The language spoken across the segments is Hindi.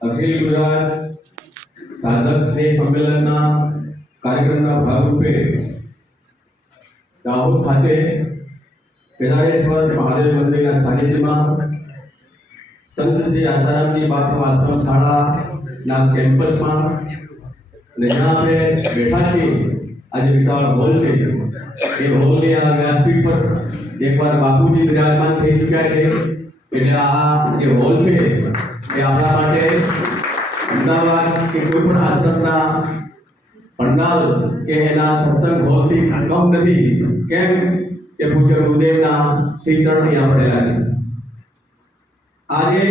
अखिल गुजरात साधक स्नेह संमेलनના કાર્યક્રમના ભાગરૂપે દાહોદ ખાતે કેદારેશ્વર મહાદેવ મંદિરના સાનિધ્યમાં સંત શ્રી આસારામજી બાપુ આશ્રમ શાળાના કેમ્પસમાં જ્યાં અમે બેઠા છીએ આજે વિશાળ હોલ છે એ હોલની આ વ્યાસપીઠ પર એકવાર બાપુજી વિરાજમાન થઈ ચૂક્યા છે એટલે આ જે હોલ છે એ આપણા માટે અમદાવાદ કે કોઈ પણ આશ્રમના पंडाल के एना सत्संग होती कम नहीं केम के पूज्य गुरुदेवना श्री चरण यहाँ पड़ेला है। आगे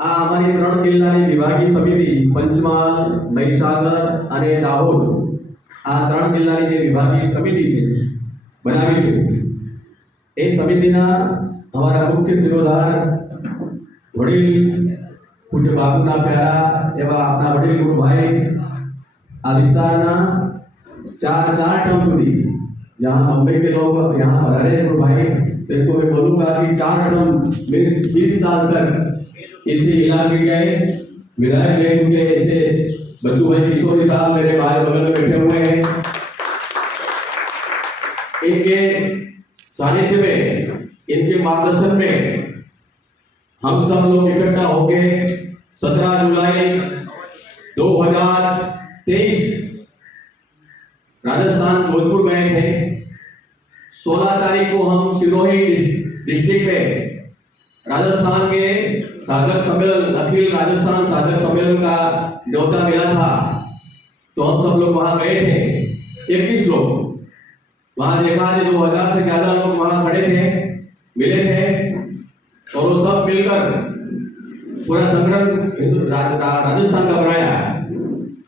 आ हमारी 3 जिल्लानी विभागीय समिति पंचमहाल महीसागर अने दाहोद आ 3 जिल्लानी जे विभागीय समिति छे बनावी छे ए समितिना हमारा मुख्य शिरोधार वडील पूज्य बापूना प्यारा एवा अपना वडील गुरु भाई आ विस्तारना 4 टर्म सुधी जहाँ बम्बई के लोग यहाँ पर रहे गुरु भाई तो इनको मैं बोलूँगा कि 4 टर्म मीन्स 20 साल तक इसी इलाके के विधायक रह चुके ऐसे बच्चू भाई किशोरी साहब मेरे भाई बगल में बैठे हुए हैं। इनके सानिध्य में इनके मार्गदर्शन में हम सब लोग इकट्ठा होके 17 जुलाई 2023 राजस्थान जोधपुर गए थे। 16 तारीख को हम सिरोही डिस्ट्रिक्ट में राजस्थान के साधक सम्मेलन अखिल राजस्थान साधक सम्मेलन का न्योता मिला था तो हम सब लोग वहां गए थे। 21 लोग वहां देखा थे 2000 से ज्यादा लोग वहां खड़े थे मिले थे और वो सब मिलकर पूरा संगठन राजस्थान का बनाया।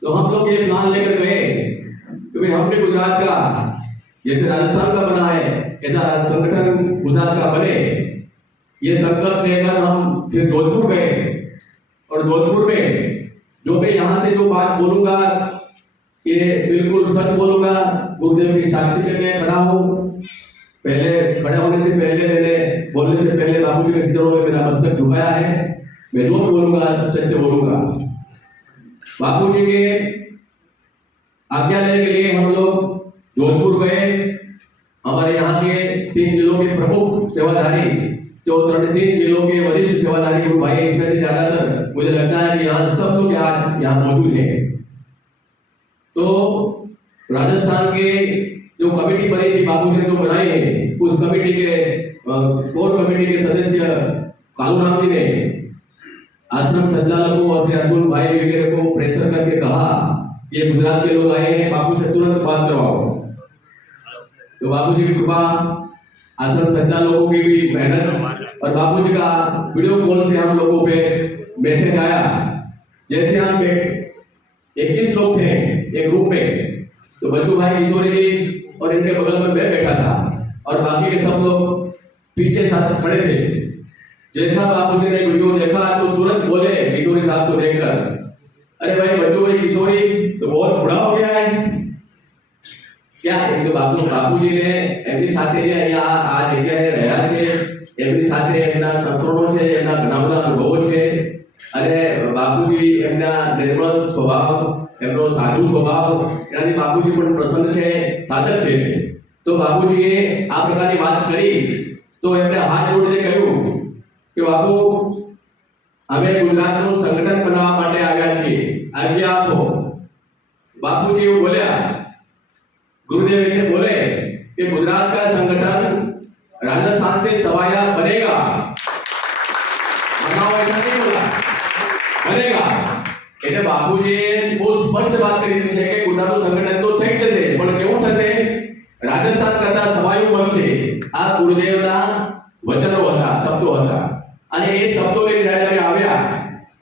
तो हम लोग ये प्लान लेकर गए कि हमने गुजरात का जैसे राजस्थान का बना है ऐसा संगठन गुजरात का बने। ये संकल्प लेकर हम फिर जोधपुर गए और जोधपुर में जो मैं यहाँ से जो बात बोलूँगा ये बिल्कुल सच बोलूँगा। गुरुदेव की साक्षी में मैं खड़ा हूँ। पहले खड़े होने से पहले मैंने बोलने से पहले बाबूजी के चरणों में मेरा मस्तक झुकाया है। मैं जो बोलूँगा सत्य बोलूँगा। बापूजी के आज्ञा लेने के लिए हम लोग जोधपुर गए। हमारे यहाँ के 3 जिलों के प्रमुख सेवाधारी जो 3 जिलों के वरिष्ठ सेवाधारी गुरु भाई इसमें से ज्यादातर मुझे लगता है कि यहाँ सब लोग यहाँ मौजूद हैं। तो राजस्थान के जो कमेटी बनी थी बाबूजी ने जो बनाई है उस कमेटी के कोर कमेटी के सदस्य कालूराम जी ने आश्रम संचालकों और श्री अतुल भाई वगैरह को प्रेशर करके कहा ये गुजरात के लोग आए हैं बापू से तुरंत बात करवाओ। तो बापूजी की कृपा आश्रम संचालकों की भी मेहनत और बापूजी का वीडियो कॉल से हम लोगों पे मैसेज आया। जैसे हम 21 लोग थे एक रूम में तो बच्चू भाई किशोरी जी और इनके बगल में मैं बैठा था और बाकी के सब लोग पीछे साथ खड़े थे। जैसा बापूजी ने वीडियो देखा तो तुरंत बोले किशोरी साहब को देखकर अरे भाई बच्चों भाई किशोरी तो बहुत बूढ़ा हो गया है क्या। बापूजी ने एमनी साथे जे અહીંયા આ જગ્યાએ રહ્યા છે એમની સાથે એમના સંસ્કરણો છે એમના ઘણા બધા અનુભવો છે અને બાપુજી એમના નિર્મળ સ્વભાવ એમનો સાધુ સ્વભાવ એનાથી બાપુજી પણ પ્રસન્ન છે સાધક છે। તો બાપુજીએ આ પ્રકારની વાત કરી તો એમણે હાથ જોડીને કહ્યું કે બાપુ અમે ગુજરાતનું સંગઠન બનાવવા માટે આવ્યા છીએ આજ્ञा આપો। बापूजी એવું બોલ્યા गुरुदेव से बोले कि गुजरात का संगठन राजस्थान से सवाया बनेगा। बनाओ ऐसा नहीं बोला बनेगा। એટલે બાપુજીએ બહુ સ્પષ્ટ વાત કરી દીધી છે કે ગુજરાતનું સંગઠન તો થઈ જશે પણ કેવું થશે રાજસ્થાન કરતા સવાયું બનશે। આ ગુરુદેવના વચનો હતા શબ્દો હતા અને એ શબ્દો લઈને જ્યારે આવ્યા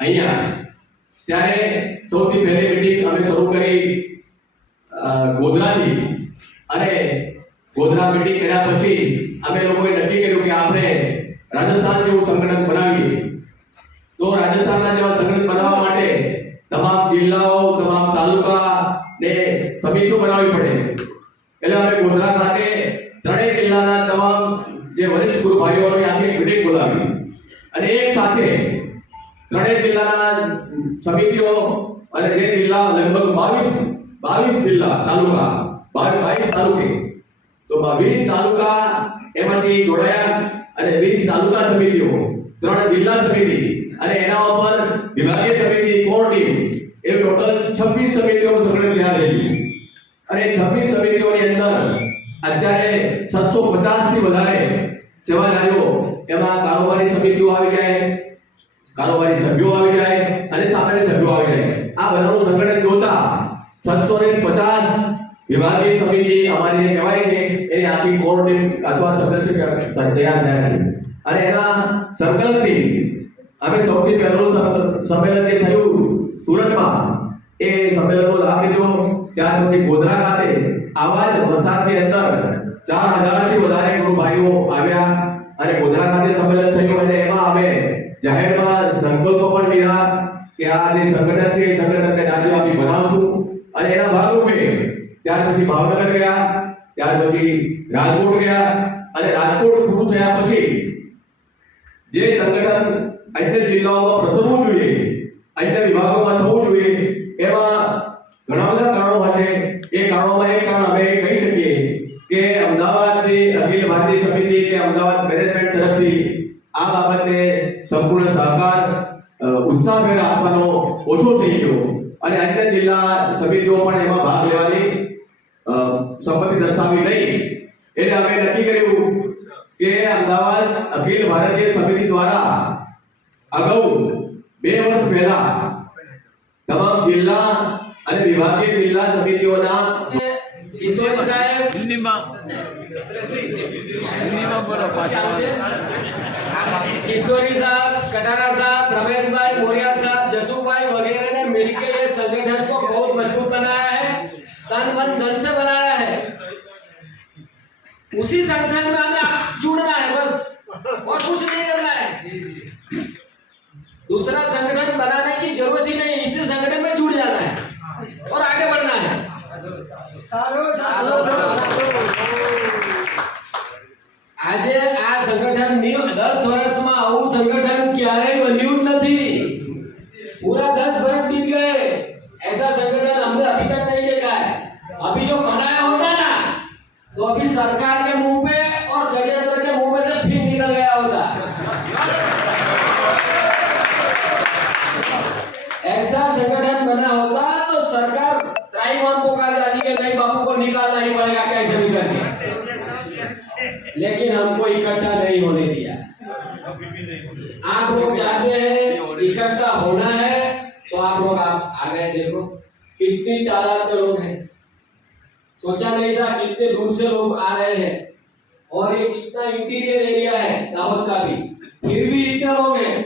અહીંયા ત્યારે સૌથી પહેલી મીટિંગ અમે શરૂ કરી ગોધરાથી અને ગોધરા મીટિંગ કર્યા પછી અમે લોકોએ નક્કી કર્યું કે આપણે રાજસ્થાન જેવું સંગઠન બનાવીએ। તો રાજસ્થાનના જેવા સંગઠન બનાવવા માટે તમામ જિલ્લાઓ તમામ તાલુકા ને સમિતિઓ બનાવવી પડે। એટલે અમે ગોધરા ખાતે 3 જિલ્લાના તમામ જે વરિષ્ઠ ગુરુ ભાઈઓની આખી મીટિંગ બોલાવી અને એક સાથે ત્રણેય જિલ્લાના સમિતિઓ અને જે જિલ્લા લગભગ 22 જિલ્લા તાલુકા 22 તાલુકે તો 20 તાલુકા એમાંથી જોડાયા અને 20 તાલુકા સમિતિઓ 3 જિલ્લા સમિતિ અને એના ઉપર વિભાગીય સમિતિ કોર ટીમ એ ટોટલ 26 સમિતિઓનું સંગઠન ત્યાં રહેલું અને 26 સમિતિઓની અંદર અત્યારે 650 થી વધારે સેવાધારીઓ એમાં કારોબારી સમિતિઓ આવી જાય, કારોબારી સભ્યો આવી જાય અને સામાન્ય સભ્યો આવી જાય. આ બધાનું સંગઠન જોતા 650 વિભાગીય સમિતિ અમારી જે કહેવાય છે એની આખી કોર ટીમ અથવા સદસ્ય તૈયાર થયા છે અને એના સંકલનથી અમે સૌથી પહેલું સંમેલન જે થયું સુરતમાં એ સંમેલનનો લાભ લીધો. ત્યાર પછી ગોધરા ખાતે આવા જ વરસાદની અંદર 4000 થી વધારે ગુરુ ભાઈઓ આવ્યા અને ગોધરા ખાતે સંમેલન થયું અને એમાં અમે જાહેરમાં સંકલ્પ પણ લીધા કે આ જે સંગઠન છે એ સંગઠનને રાજ્યવ્યાપી બનાવશું અને એના ભાગરૂપે ત્યાર પછી ભાવનગર ગયા, ત્યાર પછી રાજકોટ ગયા અને રાજકોટ પૂરું થયા પછી જે સંગઠન અન્ય જિલ્લાઓમાં પ્રસરવું જોઈએ, અન્ય વિભાગોમાં થવું જોઈએ એમાં ઘણા બધા કારણો હશે. એ કારણોમાં એક કારણ અમે કહી શકીએ કે અમદાવાદની અખિલ ભારતીય સમિતિ કે અમદાવાદ મેનેજમેન્ટ તરફથી આ બાબતે સંપૂર્ણ સહકાર ઉત્સાહભેર આપવાનો ઓછો થઈ ગયો અને અન્ય જિલ્લા સમિતિઓ પણ એમાં ભાગ લેવાની સંમતિ દર્શાવી નહીં. એટલે અમે નક્કી કર્યું કે અમદાવાદ અખિલ ભારતીય સમિતિ દ્વારા અગાઉ 2 વર્ષ પહેલા તમામ જિલ્લા અને વિભાગીય જિલ્લા સમિતિઓના કિશોરી સાહેબ किशोरी साहब, कटारा साहब, रमेश भाई, मोरिया साहब, जसू भाई वगैरह ने मिलकर ये संगठन को बहुत मजबूत बनाया है, तन मन धन से बनाया है. उसी संगठन में हमें जुड़ना है बस, और कुछ नहीं करना है. दूसरा संगठन बनाने की जरूरत ही नहीं, इसी संगठन में जुड़ जाना है और आगे बढ़ना है. આજે આ સંગઠન 10 વર્ષમાં આવું સંગઠન ક્યારેય બન્યું નથી. पूरा 10 वर्ष बीत गए, ऐसा संगठन हमने अभी तक नहीं देखा है. अभी जो बनाया होता ना तो अभी सरकार के मुंह पे और षड्यंत्र के मुंह में से फिर निकल गया होता. ऐसा संगठन बना होता तो सरकार त्राईमाम पुकार जाती है नहीं बापू को निकालना ही पड़ेगा कैसे भी करके. लेकिन हमको इकट्ठा नहीं होने दिया. आप लोग चाहते हैं इकट्ठा होना है तो आप लोग आ गए. देखो कितनी तादाद में लोग हैं, सोचा नहीं था कितने दूर से लोग आ रहे हैं और ये कितना इंटीरियर एरिया है दाहोद का भी, फिर भी इतने लोग हैं.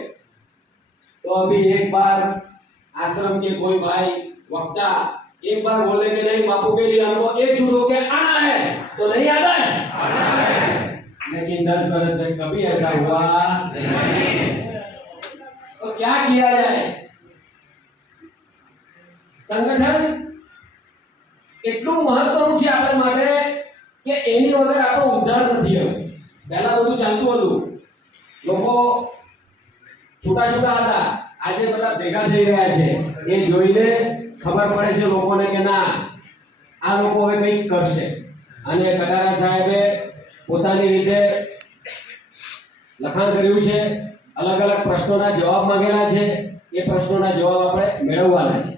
तो अभी एक बार आश्रम के कोई भाई वक्ता एक बार बोले कि नहीं बापू के लिए हमको एकजुट होकर आना है तो नहीं आता है. लेकिन 10 वर्ष में कभी ऐसा हुआ नहीं. तो क्या किया जाए? संगठन એટલું મહત્વનું છે આપણા માટે કે એની વગર આપણો ઉદ્ધાર નથી. હવે પહેલા બધું ચાલતું હતું, લોકો છૂટા છૂટા હતા, આજે બધા ભેગા થઈ રહ્યા છે. એ જોઈને ખબર પડે છે લોકોને કે ના આ લોકો હવે કંઈક કરશે. અને કટારા સાહેબે પોતાની રીતે લખાણ કર્યું છે, અલગ અલગ પ્રશ્નોના જવાબ માંગેલા છે. એ પ્રશ્નોના જવાબ આપણે મેળવવાના છે.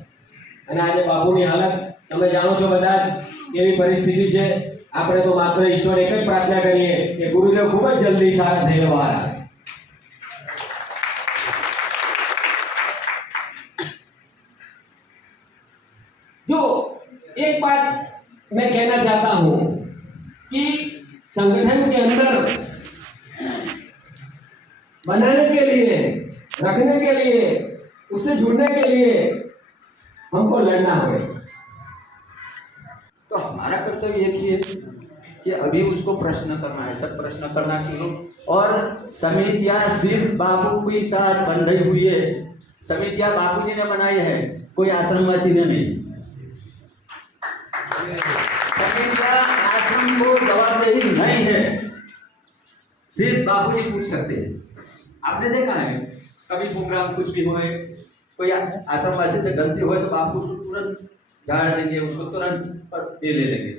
અને આજે બાપુની હાલત તમે જાણો છો બધા જ કેવી પરિસ્થિતિ છે. આપણે તો માત્ર ઈશ્વર એક જ પ્રાર્થના કરીએ કે ગુરુદેવ ખૂબ જ જલ્દી સારા થઈને બહાર આવે. जो एक बात मैं कहना चाहता हूं कि संगठन के अंदर बनाने के लिए, रखने के लिए, उससे जुड़ने के लिए हमको लड़ना होगा. तो हमारा कर्तव्य एक ही है कि अभी उसको प्रश्न करना है, सब प्रश्न करना शुरू. और समितियां सिर्फ बापू के साथ बंधी हुई है. समितियां बापूजी ने बनाई है, कोई आश्रमवासी ने नहीं. समितियां आश्रम को जवाबदेही नहीं है, सिर्फ बापूजी पूछ सकते हैं. आपने देखा है कभी प्रोग्राम कुछ भी होए, कोई आश्रमवासी से गलती हो तो बापू उसको तुरंत झाड़ देंगे, उसको तुरंत ये ले लेंगे।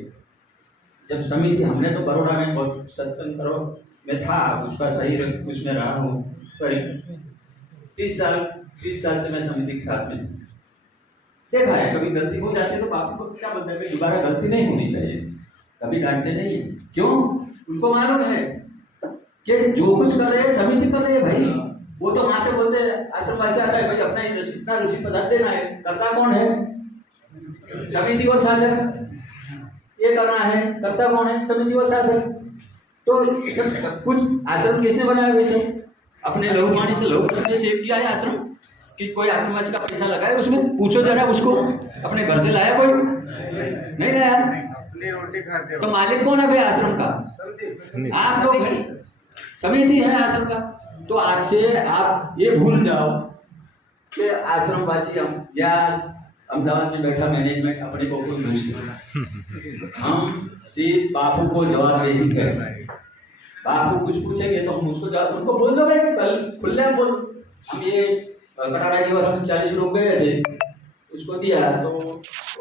जब समिति, हमने तो बड़ौदा में बहुत सत्संग करो में था, उसका सही उसमें रहा हूँ, सॉरी 20 साल से मैं समिति के साथ में देखा है। कभी गलती हो जाती है तो बापू को क्या बोलते हैं, दोबारा गलती नहीं होनी चाहिए, कभी डांटते नहीं है। क्यों? उनको मालूम है कि जो कुछ कर रहे हैं समिति कर रही है भाई। वो तो वहां से बोलते हैं, आश्रमवासी आता है भाई अपना इतना ऋषि पदार्थ देना है, करता कौन है? समिति और साधक। ये करना है, करता कौन है? समिति और साधक। तो जब सब कुछ आश्रम किसने बनाया? वैसे अपने लहू पानी से लहू पसीने से किया है आश्रम। कि कोई आश्रमवासी का पैसा लगाया उसमें? पूछो जरा उसको, अपने घर से लाया कोई? नहीं लाया। तो मालिक कौन है भाई आश्रम का? आप लोग भाई, समिति है आश्रम का। तो आज से आप ये भूल जाओ कि आश्रमवासी हम या अहमदाबाद में बैठा मैनेजमेंट अपने को कोई दोष, हम सिर्फ बापू को जवाब देंगे। बापू कुछ पूछेंगे तो हम उसको जवाब, उनको बोल दो भाई, कल खुले बोल। हम ये कटारा जी और हम 40 लोग गए थे, उसको दिया तो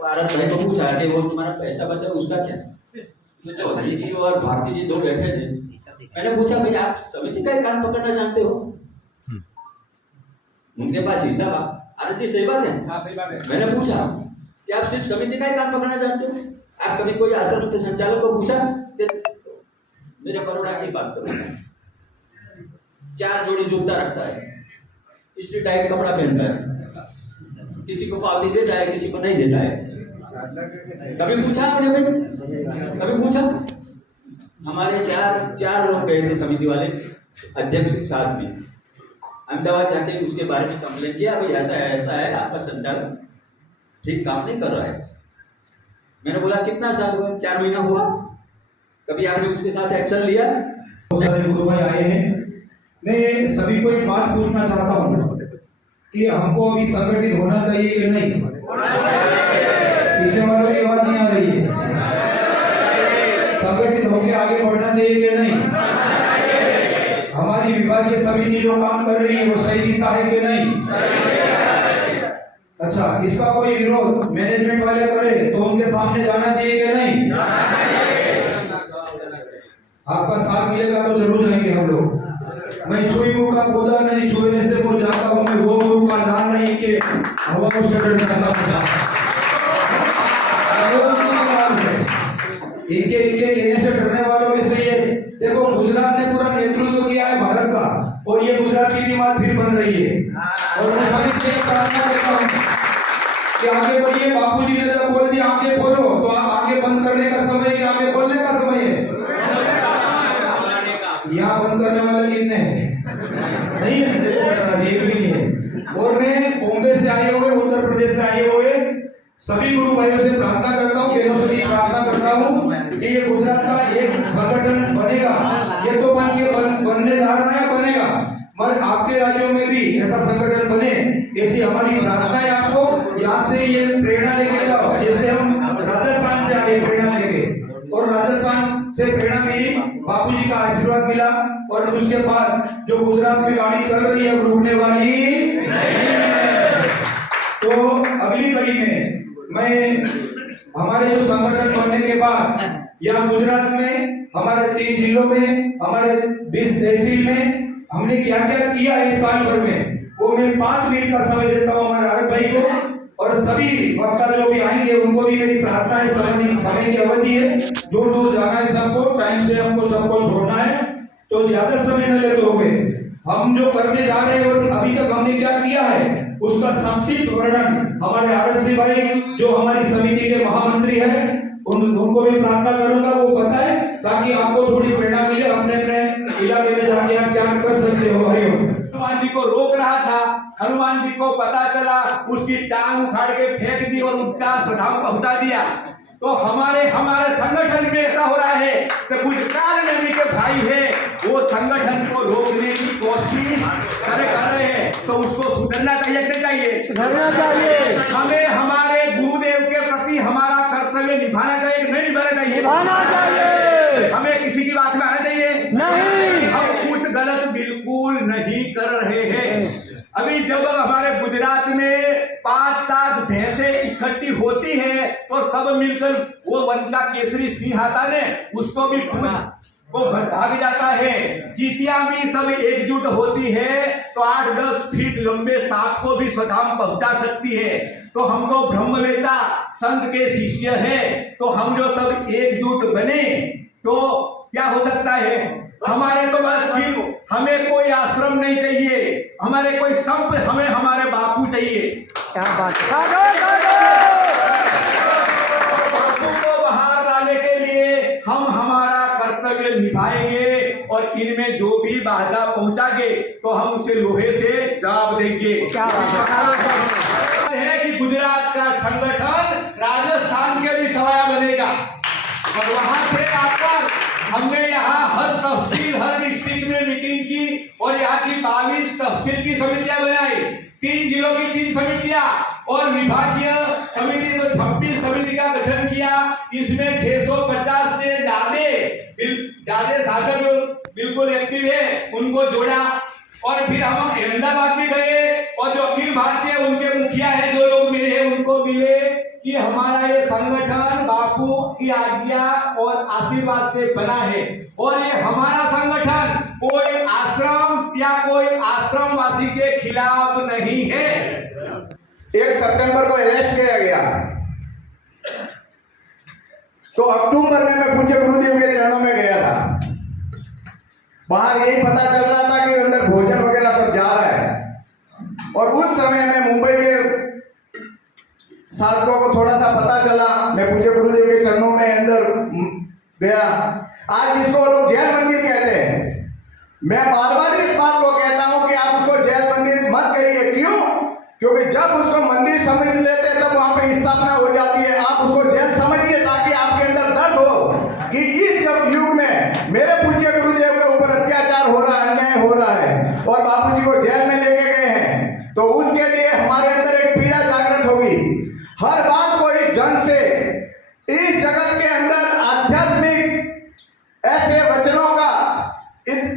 आरत भाई को पूछा कि वो तुम्हारा पैसा बचा उसका क्या? तो चौधरी जी और भारती जी दो बैठे थे। मैंने पूछा भाई आप समिति का काम पकड़ना जानते हो? उनके पास हिसाब, आरत जी सही बात है? हाँ सही बात है। मैंने पूछा कि आप सिर्फ समिति का ही काम पकड़ना जानते हो? आप कभी कोई आश्रम के संचालक को पूछा? मेरे बड़ौदा की बात करो, 4 जोड़ी जूता रखता है, इसी टाइप कपड़ा पहनता है, किसी को पावती देता है, किसी को नहीं देता है। कभी पूछा आपने भाई? कभी पूछा? हमारे चार लोग गए थे समिति वाले अध्यक्ष के साथ में अहमदाबाद जाके उसके बारे में कंप्लेन किया, भाई ऐसा है आपका संचालन ठीक काम नहीं कर रहा है। मैंने बोला कितना साल हुआ? 4 महीना हुआ। कभी आपने उसके साथ एक्शन लिया? बहुत सारे गुरु भाई आए हैं। मैं सभी को एक बात पूछना चाहता हूँ कि हमको अभी संगठित होना चाहिए कि नहीं? पीछे वालों की आवाज नहीं आ रही है। संगठित होकर आगे बढ़ना चाहिए कि नहीं? हमारी विभागीय समिति जो काम कर रही है वो सही दिशा है कि नहीं? अच्छा, इसका कोई विरोध मैनेजमेंट वाले करे तो उनके सामने जाना चाहिए कि नहीं? आपका साथ मिलेगा तो जरूर जाएंगे हम लोग। मैं छुई मुँह का पौधा नहीं, छुएने से मुरझाता हूँ, मैं वो गुरु का दान नहीं कि हवा को से डर जाता हूँ। इनके कहने से डरने वालों में से ये देखो, गुजरात ने पूरा नेतृत्व किया है भारत का, और ये गुजरात की टीम आज फिर बन रही है। और मैं सभी से प्रार्थना करता हूँ कि आगे बढ़िए। बापूजी ने जब बोल दिया आंखें खोलो, तो आप आंखें बंद करने का समय है, आंखें खोलने का समय है। यहाँ बंद करने वाले कितने हैं? नहीं है, देखो एक भी नहीं है। और मैं बॉम्बे से आए हुए, उत्तर प्रदेश से आए हुए सभी गुरु भाइयों से प्रार्थना करता हूँ, प्रार्थना करता हूँ कि ये गुजरात का एक संगठन बनेगा। ये तो बनने जा रहा है, बनेगा, मगर आपके राज्यों में भी ऐसा संगठन बने, ऐसी हमारी प्रार्थना है आपको। यहाँ से ये प्रेरणा लेके जाओ, जैसे हम राजस्थान से आए प्रेरणा लेके, और राजस्थान से प्रेरणा मिली, बापूजी का आशीर्वाद मिला, और उसके बाद जो गुजरात में गाड़ी चल रही है वो रुकने वाली नहीं। तो अगली कड़ी में मैं हमारे जो संगठन बनने के बाद यहाँ गुजरात में हमारे 3 जिलों में, हमारे 20 तहसील में हमने क्या क्या किया है इस साल भर में, वो मैं 5 मिनट का समय देता हूँ हमारे आरत भाई को। और सभी वक्ता जो भी आएंगे उनको भी मेरी प्रार्थना है, समय की अवधि है, दूर दूर जाना है सबको, टाइम से हमको सबको छोड़ना है, तो ज्यादा समय न लेते हुए हम जो करने जा रहे हैं और अभी तक हमने क्या किया है उसका संक्षिप्त वर्णन हमारे आरत सिंह भाई जो हमारी समिति के महामंत्री है उनको भी प्रार्थना करूंगा वो बताए, ताकि आपको थोड़ी प्रेरणा मिले, अपने अपने इलाके में जाके आप क्या कर सकते हो। हनुमान जी को रोक रहा था, हनुमान जी को पता चला, उसकी टांग उखाड़ के फेंक दी और उनका श्रद्धाम पहुंचा दिया। तो हमारे संगठन में ऐसा हो रहा है कि कुछ काल नबी के भाई है वो संगठन को रोकने की कोशिश कर रहे हैं, तो उसको सुधरना चाहिए नहीं चाहिए? सुधरना चाहिए। हमें हमारे गुरुदेव के प्रति हमारा कर्तव्य निभाना चाहिए कि नहीं निभाना चाहिए? निभाना चाहिए। हमें किसी की बात में आना चाहिए नहीं। हम कुछ गलत बिल्कुल नहीं कर रहे हैं। अभी जब हमारे गुजरात में 5-7 भैंसें इकट्ठी होती है तो सब मिलकर वो वन का केसरी सिंह आता ने उसको भी वो भाग जाता है। चींटियां भी सब एकजुट होती है तो 8-10 फीट लंबे सांप को भी स्वधाम पहुंचा सकती है। तो हमको ब्रह्मवेत्ता संत के शिष्य है तो हम जो सब एकजुट बने तो क्या हो सकता है। हमारे तो बस सिर्फ हमें कोई आश्रम नहीं चाहिए, हमारे कोई संत, हमें हमारे बापू चाहिए। क्या बात है। बापू को बाहर लाने के लिए हम हमारा कर्तव्य निभाएंगे और इनमें जो भी बाधा पहुंचागे तो हम उसे लोहे से जवाब देंगे। क्या है कि गुजरात का संगठन राजस्थान के भी सवाया बनेगा और वहां से आकर हमने यहाँ हर तहसील हर डिस्ट्रिक्ट में मीटिंग की और यहाँ की 22 तहसील की समितियां बनाई, 3 जिलों की 3 समितियां और विभागीय समिति तो 26 समिति का गठन किया। इसमें 650 से ज्यादा साधक जो बिल्कुल एक्टिव है उनको जोड़ा और फिर हम अहमदाबाद भी गए और जो अखिल भारतीय उनके मुखिया है जो लोग मिले उनको मिले कि हमारा ये संगठन बापू की आज्ञा और आशीर्वाद से बना है और ये हमारा संगठन कोई आश्रम या कोई आश्रमवासी के खिलाफ नहीं है। 1 सितंबर को अरेस्ट किया गया तो अक्टूबर में मैं पूज्य गुरुदेव के चरणों में गया था। बाहर यही पता चल रहा था कि अंदर भोजन वगैरह सब जा रहा है और उस समय में मुंबई के साधकों को थोड़ा सा पता चला, मैं पूज्य गुरुदेव के चरणों में अंदर गया। आज जिसको लोग जैन मंदिर कहते हैं, मैं बार बार इस बात को कहता हूं कि आप उसको जैन मंदिर मत कहिए। क्यों? क्योंकि जब उसको मंदिर समझ लेते हैं तब वहां पे स्थापना हो जाती है। आप उसको जैन समझिए ताकि आपके अंदर दर्द हो कि इस जब युग में मेरे पूज्य गुरुदेव के ऊपर अत्याचार हो रहा है, अन्याय हो रहा है और बापूजी को जेल में लेके गए हैं तो उसके लिए हमारे अंदर एक पीड़ा जागृत होगी। हर बात को इस ढंग से इस जगत के अंदर आध्यात्मिक ऐसे वचनों का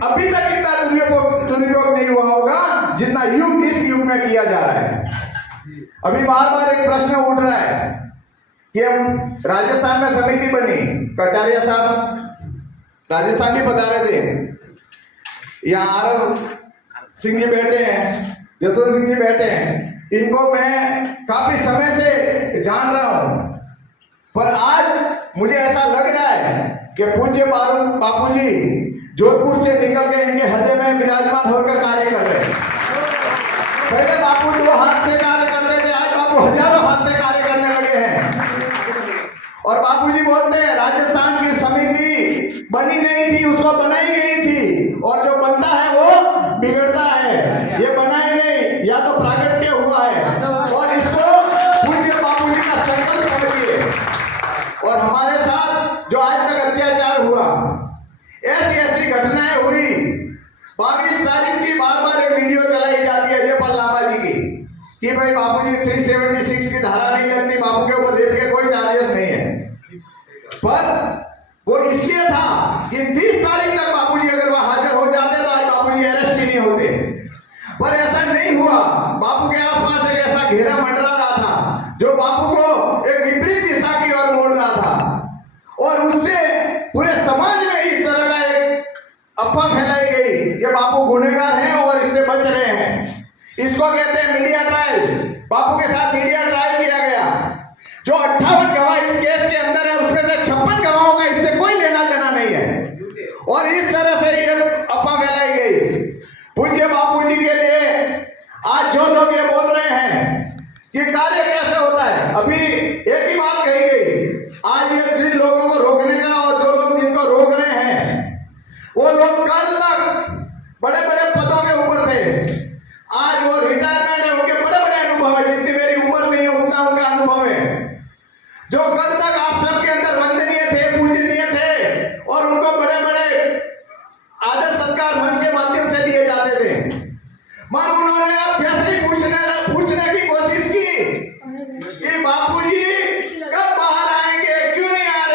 अभी तक इतना दुरुपयोग नहीं हुआ होगा जितना युग इस युग में किया जा रहा है। अभी बार बार एक प्रश्न उठ रहा है कि हम राजस्थान में समिति बनी, कटारिया साहब राजस्थान भी बता रहे थे, यहाँ आरव सिंह जी बैठे हैं, जसवंत सिंह जी बैठे हैं, इनको मैं काफी समय से जान रहा हूं पर आज मुझे ऐसा लग रहा है कि पूज्य बापू जी जोधपुर से निकल के इनके हृदय में विराजमान होकर कार्य कर रहे हैं। पहले बापू 2 हाथ से कार्य कर रहे थे, आज बापू हजारों हाथ से कार्य करने लगे हैं। और बापूजी बोलते हैं राजस्थान की समिति बनी नहीं थी, उसको बनाई गई थी और जो बनता है वो बिगड़ता है। ये बना ही नहीं, या तो प्रागट्य हुआ है और इसको पूज्य बापूजी का संकल्प समझिए। और हमारे साथ जो आज तक अत्याचार हुआ, ऐसी ऐसी घटनाएं हुई, 22 तारीख की बार बार एक वीडियो चलाई जाती है जयपाल लांबा जी की कि भाई बापूजी 376 की धारा नहीं लगती, बापू के ऊपर रेप के कोई चार्जेस नहीं है। पर वो इसलिए था कि 30 तारीख तक बापूजी अगर वहां हाजिर हो जाते तो आज बापूजी अरेस्ट ही नहीं होते। पर ऐसा नहीं हुआ। बापू के आसपास एक ऐसा घेरा मंडरा रहा था जो बापू को एक विपरीत दिशा की ओर मोड़ रहा था और उससे पूरे समाज में इस तरह का एक अफवाह फैलाई गई कि बापू गुनहगार हैं और इससे बच रहे हैं। इसको कहते हैं मीडिया ट्रायल। बापू के साथ मीडिया ट्रायल किया गया। जो 58 गवाह इस केस के अंदर है उसमें से 56 गवाहों का इससे कोई लेना देना नहीं है और इस तरह से ये अफवाह फैलाई गई। पूज्य बापूजी के लिए आज जो लोग ये बोल रहे हैं कि कार्य कैसे होता है, अभी एक ही बात कही गई। आज ये जिन लोगों को रोकने का और जो लोग जिनको रोक रहे हैं वो लोग कल तक बड़े बड़े पदों के ऊपर थे, आज वो रिटायरमेंट है, उनके बड़े बड़े अनुभव है, जितनी मेरी उम्र नहीं है उतना उनका अनुभव है। जो कल तक आश्रम के अंदर वंदनीय थे, पूजनीय थे और उनको बड़े बड़े आदर सत्कार मंच के माध्यम से दिए जाते थे, मगर उन्होंने अब जैसे ही पूछने की कोशिश की कि बापूजी कब बाहर आएंगे, क्यों नहीं आ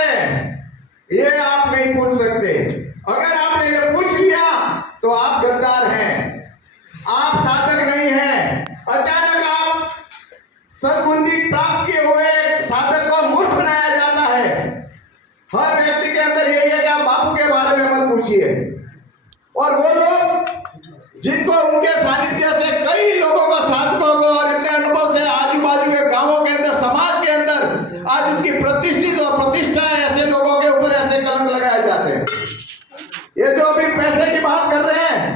सद्बुद्धि प्राप्त किए हुए साधक को मूर्ख बनाया जाता है। हर व्यक्ति के अंदर यही है कि आप बापू के बारे में मत पूछिए। और वो लोग जिनको उनके सानिध्य से कई लोगों को, साधकों को और इतने अनुभव से आजू बाजू के गांवों के अंदर, समाज के अंदर आज उनकी प्रतिष्ठित और प्रतिष्ठा है, ऐसे लोगों के ऊपर ऐसे कलंक लगाए जाते हैं। ये जो अभी पैसे की बात कर रहे हैं,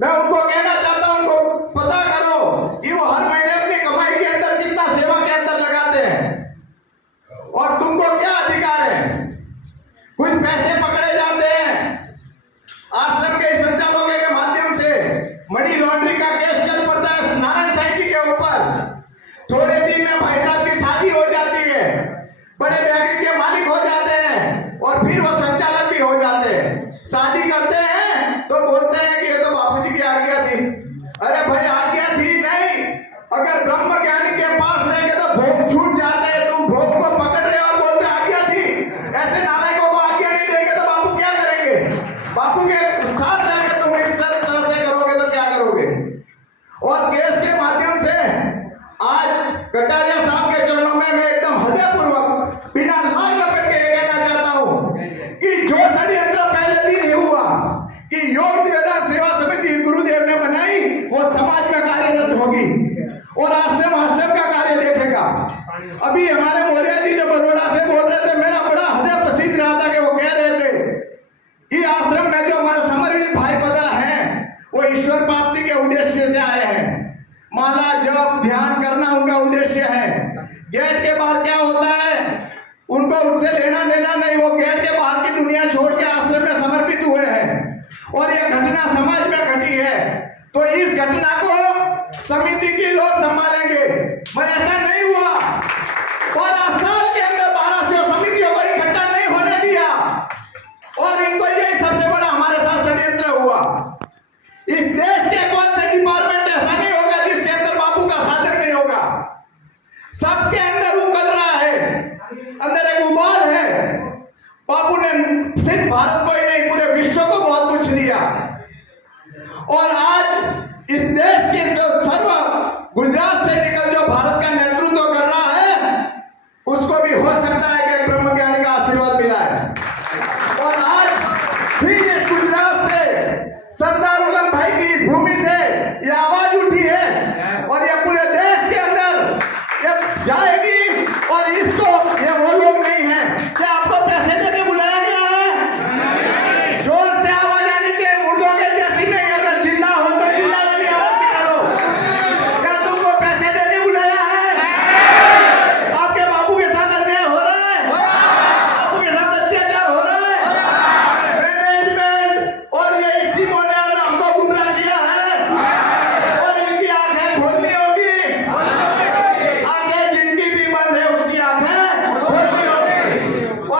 मैं उनको कहना चाहता हूं, उनको पता करो कि वो हर महीने अपनी कमाई के अंदर कितना सेवा के अंदर लगाते हैं और तुमको क्या अधिकार है। कुछ पैसे पकड़े जाते हैं आश्रम के संचालकों के माध्यम से, मनी लॉन्ड्री का केस चल पड़ता है नारायण साईं जी के ऊपर। थोड़े दिन में भाई साहब की शादी हो जाती है, बड़े बेकरी के मालिक हो जाते हैं और फिर वो संचालक भी हो जाते हैं। शादी करते हैं तो बोलते हैं कि ये तो बापूजी की आज्ञा थी। अरे भाई आज्ञा थी नहीं, अगर ब्रह्म ज्ञानी के पास रहेंगे तो भोग छूट जाते हैं। तुम भोग को पकड़ रहे हो और बोलते आज्ञा थी। ऐसे नालायकों को आज्ञा नहीं देंगे तो बापू क्या करेंगे? बापू के साथ रहकर तुम इस तरह से करोगे तो क्या करोगे? और केस के माध्यम से आज कटारिया साहब के चरणों में मैं एकदम हृदयपूर्वक बिना लाग लपेट के कहना चाहता हूं कि जो षड्यंत्र पहले दिन ही हुआ कि योग निवेदन सेवा समिति गुरुदेव ने बनाई, वो समाज में कार्यरत होगी और आश्रम का कार्य देखेगा। अभी हमारे मौर्य जी जो बड़ौदा से बोल रहे थे, मेरा बड़ा हृदय पसीज रहा था कि वो कह रहे थे कि आश्रम में जो हमारे समर्पित भाई बदा हैं वो ईश्वर प्राप्ति के उद्देश्य से आए हैं। माला जप ध्यान करना उनका उद्देश्य है। गेट के बाहर क्या होता है उनको उससे लेना देना नहीं। वो गेट के बाहर की दुनिया छोड़ के आश्रम में समर्पित हुए हैं और यह घटना समाज में घटी है, तो इस घटना को समिति के लोग संभालेंगे। पर ऐसा नहीं हुआ और 8 साल के अंदर 1200 समितियों को इकट्ठा नहीं होने दिया और इनको यही सबसे बड़ा हमारे साथ षड्यंत्र हुआ। इस देश के कौन से डिपार्टमेंट ऐसा नहीं होगा जिसके अंदर बापू का साधक नहीं होगा। सबके अंदर उगल रहा है, अंदर एक उबाल है। बापू ने सिर्फ भारत को ही नहीं पूरे विश्व को बहुत कुछ दिया और आज इस देश के सर्व गुजरात